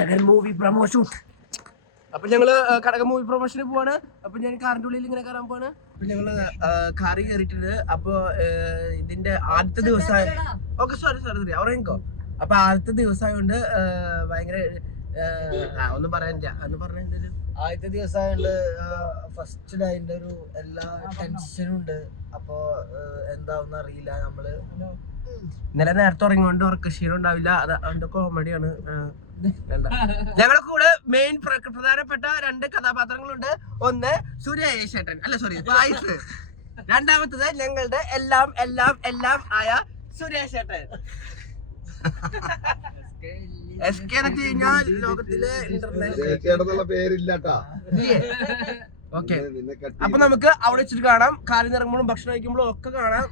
Kadakan movie promotion. അപ്പൊ ഞങ്ങള് Kadakan movie പ്രൊമോഷന് പോവാണ്. അപ്പൊ ഞാൻ കാറിന്റെ ഉള്ളിൽ ഇങ്ങനെ കയറാൻ പോവാണ്. അപ്പൊ ഞങ്ങള് കാറിൽ കയറിയിട്ടുണ്ട്. അപ്പൊ ഇതിന്റെ ആദ്യത്തെ ദിവസമായ സോറി ഉറങ്ങിക്കോ. അപ്പൊ ആദ്യത്തെ ദിവസമായോണ്ട് ഭയങ്കര ഒന്നും പറയാനില്ല. അന്ന് പറഞ്ഞ ആദ്യത്തെ ദിവസമായോണ്ട് ഫസ്റ്റ് ഡേന്റെ ഒരു എല്ലാ ടെൻഷനും ഉണ്ട്. അപ്പൊ എന്താവുന്ന അറിയില്ല. നമ്മള് ഇന്നലെ നേരത്തെ ഉറങ്ങിക്കൊണ്ട് ഉറക്കക്ഷീണം ഉണ്ടാവില്ല. അതിന്റെ കോമഡിയാണ്. ഞങ്ങളുടെ കൂടെ മെയിൻ പ്രധാനപ്പെട്ട 2 കഥാപാത്രങ്ങളുണ്ട്. ഒന്ന് സുരേഷേട്ടൻ, അല്ല സോറി ഫായിസ്. രണ്ടാമത്തത് ഞങ്ങളുടെ എല്ലാം എല്ലാം എല്ലാം ആയ സുരേഷേട്ടൻ. SK എന്ന് വെച്ച് കഴിഞ്ഞാൽ ലോകത്തിലെ ഇന്റർനെറ്റ് പേരില്ലാട്ടാ. ഓക്കെ, അപ്പൊ നമുക്ക് അവിടെ വെച്ചിട്ട് കാണാം. കാലിൽ ഇറങ്ങുമ്പോഴും ഭക്ഷണം കഴിക്കുമ്പോഴും ഒക്കെ കാണാം.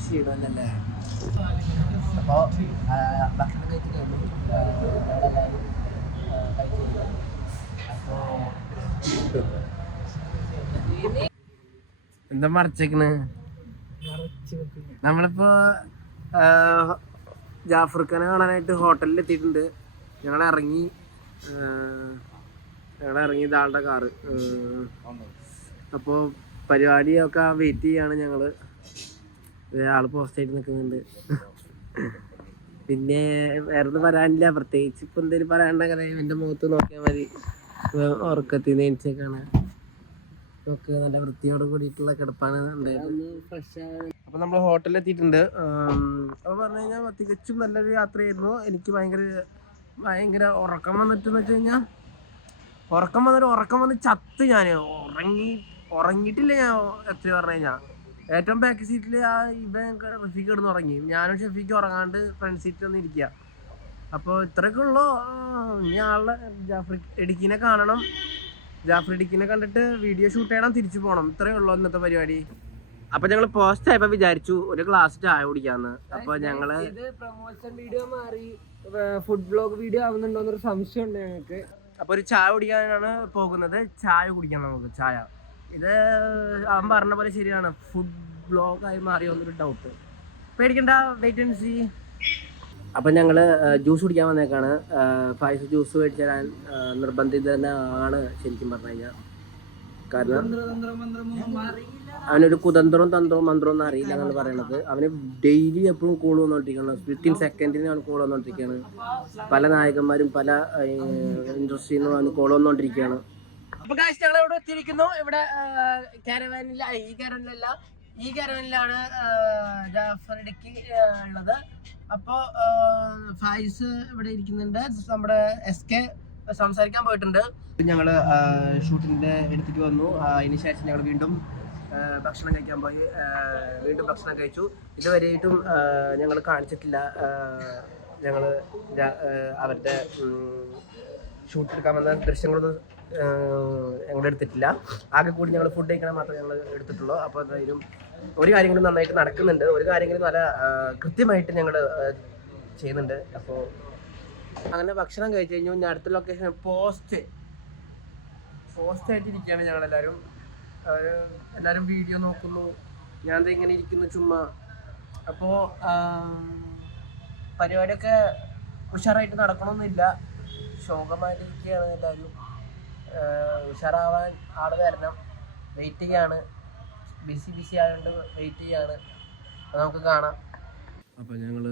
ക്ഷീണമല്ലേ? അപ്പോ ഭക്ഷണം കഴിച്ചിട്ട് എന്താ മറച്ചേക്കണ്? നമ്മളിപ്പോ ജാഫർ ഖാനെ കാണാനായിട്ട് ഹോട്ടലിൽ എത്തിയിട്ടുണ്ട്. ഞങ്ങളിറങ്ങി ഇതാളുടെ കാറ്. അപ്പോൾ പരിപാടിയൊക്കെ വെയിറ്റ് ചെയ്യാണ് ഞങ്ങള്. ആള് പോസ്റ്റായിട്ട് നിൽക്കുന്നുണ്ട്. പിന്നെ വേറൊന്നും പറയാനില്ല. പ്രത്യേകിച്ച് ഇപ്പൊ എന്തേലും പറയാനുണ്ടെങ്കിൽ എന്റെ മുഖത്ത് നോക്കിയാൽ മതി. ഉറക്കത്തിൽ നേരിച്ചേക്കാണ്. ഒക്കെ നല്ല വൃത്തിയോട് കൂടിയിട്ടുള്ള കിടപ്പാണ് ഉണ്ടായത്. അപ്പൊ നമ്മള് ഹോട്ടലിൽ എത്തിയിട്ടുണ്ട്. അപ്പൊ പറഞ്ഞു കഴിഞ്ഞാൽ തികച്ചും നല്ലൊരു യാത്രയായിരുന്നു. എനിക്ക് ഭയങ്കര ഉറക്കം വന്നിട്ടെന്ന് വെച്ച് കഴിഞ്ഞാൽ ഉറക്കം വന്ന് ചത്ത്. ഞാൻ ഉറങ്ങിയിട്ടില്ല. ഞാൻ എത്ര പറഞ്ഞു കഴിഞ്ഞാൽ ഏറ്റവും ബാക്ക് സീറ്റിൽ റഫീഖ് കിടന്ന് ഉറങ്ങി. ഞാനും ഷെഫീക്ക് ഉറങ്ങാണ്ട് ഫ്രണ്ട് സീറ്റിൽ ഒന്ന് ഇരിക്കുക. അപ്പോൾ ഇത്രയൊക്കെ ഉള്ളൂ. ഇനി ആളുടെ ജാഫർ ഇടുക്കിനെ കാണണം. ജാഫർ ഇടുക്കിനെ കണ്ടിട്ട് വീഡിയോ ഷൂട്ട് ചെയ്യണം, തിരിച്ചു പോകണം. ഇത്രയേ ഉള്ളൂ ഇന്നത്തെ പരിപാടി. അപ്പൊ ഞങ്ങള് പോസ്റ്റ് ആയപ്പോ വിചാരിച്ചു ഒരു ഗ്ലാസ് ചായ കുടിക്കാന്ന്. അപ്പൊ ഞങ്ങള് പ്രൊമോഷൻ വീഡിയോ മാറി ഫുഡ് ബ്ലോഗ് വീഡിയോ ആവുന്നുണ്ടോന്നൊരു സംശയം ഉണ്ട് ഞങ്ങൾക്ക്. അപ്പൊ ഒരു ചായ കുടിക്കാനാണ് പോകുന്നത്. ചായ കുടിക്കാം നമുക്ക്. ചായ ഇത് അവൻ പറഞ്ഞ പോലെ ശരിയാണ്. ഫുഡ് ബ്ലോഗായി മാറിയോന്നൊരു ഡൗട്ട്. പേടിക്കണ്ട, വെയിറ്റ് ആൻഡ് സീ. അപ്പം ഞങ്ങൾ ജ്യൂസ് കുടിക്കാൻ വന്നേക്കാണ്. ഫായിസ് ജ്യൂസ് മേടിച്ച് തരാൻ നിർബന്ധിതനാണ് ശരിക്കും പറഞ്ഞു കഴിഞ്ഞാൽ. കാരണം അവനൊരു കുതന്ത്രവും തന്ത്രവും മന്ത്രവും ഒന്നും അറിയില്ല എന്നാണ് പറയണത്. അവന് ഡെയിലി എപ്പോഴും കോൾ വന്നുകൊണ്ടിരിക്കുകയാണ്. വിത്തിൻ സെക്കൻഡിന് അവന് കോൾ വന്നുകൊണ്ടിരിക്കുകയാണ്. പല നായകന്മാരും പല ഇൻഡസ്ട്രിയിൽ നിന്നും അവന് കോൾ വന്നുകൊണ്ടിരിക്കുകയാണ്. അപ്പൊ ഞങ്ങൾ ഇവിടെ എത്തിയിരിക്കുന്നു. ഇവിടെ കാരവാനില്ല, ഈ കാരവാനിലാണ് ജാഫർ ഇടുക്കി ഉള്ളത്. അപ്പോ ഫായിസ് ഇവിടെ ഇരിക്കുന്നുണ്ട്. നമ്മുടെ SK സംസാരിക്കാൻ പോയിട്ടുണ്ട്. ഞങ്ങള് ഷൂട്ടിന്റെ എടുത്തിട്ട് വന്നു. അതിന് ശേഷം ഞങ്ങൾ വീണ്ടും ഭക്ഷണം കഴിക്കാൻ പോയി. വീണ്ടും ഭക്ഷണം കഴിച്ചു. ഇതുവരെയായിട്ടും ഞങ്ങൾ കാണിച്ചിട്ടില്ല. ഞങ്ങൾ അവരുടെ ഷൂട്ടെടുക്കാൻ വന്ന ദൃശ്യങ്ങളൊന്നും ഞങ്ങൾ എടുത്തിട്ടില്ല. ആകെ കൂടി ഞങ്ങൾ ഫുഡ് കഴിക്കണം മാത്രമേ ഞങ്ങൾ എടുത്തിട്ടുള്ളൂ. അപ്പോൾ എന്തായാലും ഒരു കാര്യങ്ങളും നന്നായിട്ട് നടക്കുന്നുണ്ട്. ഒരു കാര്യങ്ങളും നല്ല കൃത്യമായിട്ട് ഞങ്ങൾ ചെയ്യുന്നുണ്ട്. അപ്പോൾ അങ്ങനെ ഭക്ഷണം കഴിച്ച് കഴിഞ്ഞു. ഞാൻ അടുത്ത ലൊക്കേഷൻ പോസ്റ്റായിട്ടിരിക്കുകയാണ് ഞങ്ങളെല്ലാവരും. എല്ലാവരും വീഡിയോ നോക്കുന്നു. ഞാൻ ഇങ്ങനെ ഇരിക്കുന്നു ചുമ്മാ. അപ്പോൾ പരിപാടിയൊക്കെ ഉഷാറായിട്ട് നടക്കണമെന്നില്ല. ശോകമായിട്ടിരിക്കുകയാണ് എല്ലാവരും. ഉഷാറാവാൻ ആൾ വരണം. വെയിറ്റ് ചെയ്യാണ്. ബിസി ആയതുകൊണ്ട് വെയിറ്റ് ചെയ്യാണ്. നമുക്ക് കാണാം. അപ്പോൾ ഞങ്ങൾ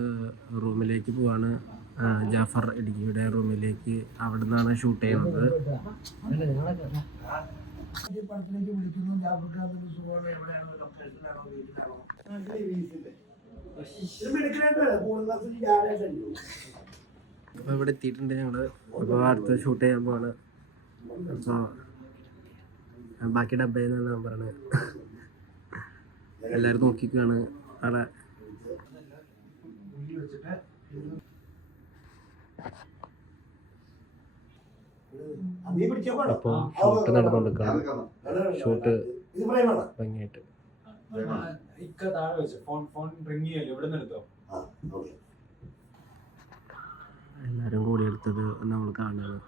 റൂമിലേക്ക് പോവാണ്. ജാഫർ ഇടുക്കിയുടെ റൂമിലേക്ക്. അവിടെ നിന്നാണ് ഷൂട്ട് ചെയ്യുന്നത്. അപ്പോൾ ഇവിടെ എത്തിയിട്ടുണ്ട് ഞങ്ങൾ. അപ്പോൾ അടുത്ത് ഷൂട്ട് ചെയ്യാൻ പോവാണ്. അപ്പോൾ ബാക്കി ഡബ്ബയെന്നാണ് ഞാൻ പറയണത്. എല്ലാവരും നോക്കിക്കാണ് അവിടെ. അപ്പോൾ ഷൂട്ട് നടന്നുകൊണ്ടിരിക്കുകയാണ്. ഷൂട്ട് ഭംഗിയായിട്ട്. എല്ലാവരും കൂടി എടുത്തത് നമ്മൾ കാണുന്നത്.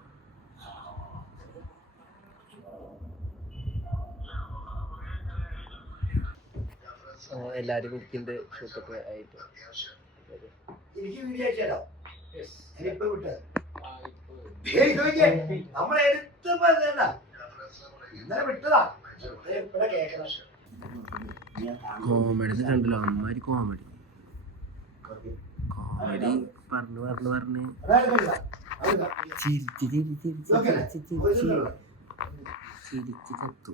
എല്ലാവരും ഇരിക്കുന്നുണ്ട് ഷൂട്ടൊക്കെ ആയിട്ട്. എനിക്ക് വീഡിയോ അയച്ചാലോ ഇപ്പൊ വിട്ടത് നമ്മളെ എടുത്തപ്പോ ഇന്നലെ വിട്ടതാ ഇവിടെ കേക്കണം. കോമഡി കണ്ടല്ലോ അമ്മാരി കോമഡി കോമഡി പറഞ്ഞ് ചിരിച്ച് ചത്തു.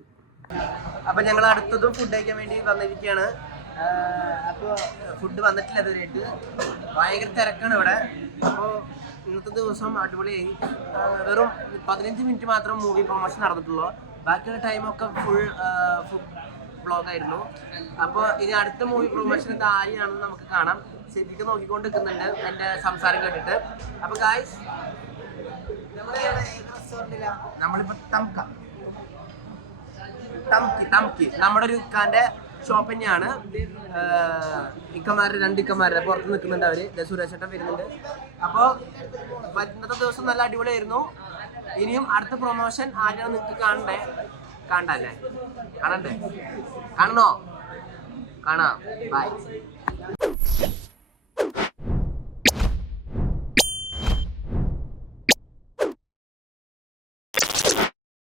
അപ്പൊ ഞങ്ങൾ അടുത്തതും ഫുഡ് കഴിക്കാൻ വേണ്ടി വന്നിരിക്കുകയാണ്. അപ്പോൾ ഫുഡ് വന്നിട്ടില്ല ഇതുവരെയായിട്ട്. ഭയങ്കര തിരക്കാണ് ഇവിടെ. അപ്പോൾ ഇന്നത്തെ ദിവസം അടിപൊളിയായി. വെറും 15 മിനിറ്റ് മാത്രം മൂവി പ്രൊമോഷൻ നടന്നിട്ടുള്ളൂ. ബാക്കിയുള്ള ടൈമൊക്കെ ഫുൾ ഫുഡ് ബ്ലോഗായിരുന്നു. അപ്പോൾ ഇനി അടുത്ത മൂവി പ്രൊമോഷൻ ഇത് ആരെയാണെന്ന് നമുക്ക് കാണാം. ശരിക്കും നോക്കിക്കൊണ്ട് നിൽക്കുന്നുണ്ട് എൻ്റെ സംസാരം കേട്ടിട്ട്. അപ്പോൾ ഗായ്സ് നമ്മളിപ്പോൾ തംക്കി നമ്മുടെ ഒരു ഇക്കാൻ്റെ ഷോപ്പ് തന്നെയാണ്. രണ്ട് ഇക്കന്മാരുടെ പുറത്ത് നിൽക്കുന്നുണ്ട് അവര്. സുരേഷ് ചേട്ടൻ വരുന്നുണ്ട്. അപ്പോൾ ഇന്നത്തെ ദിവസം നല്ല അടിപൊളിയായിരുന്നു. ഇനിയും അടുത്ത പ്രൊമോഷൻ ആരാണ് നിങ്ങൾക്ക് കാണണ്ടേ? കാണണോ? കാണാം. ബൈ.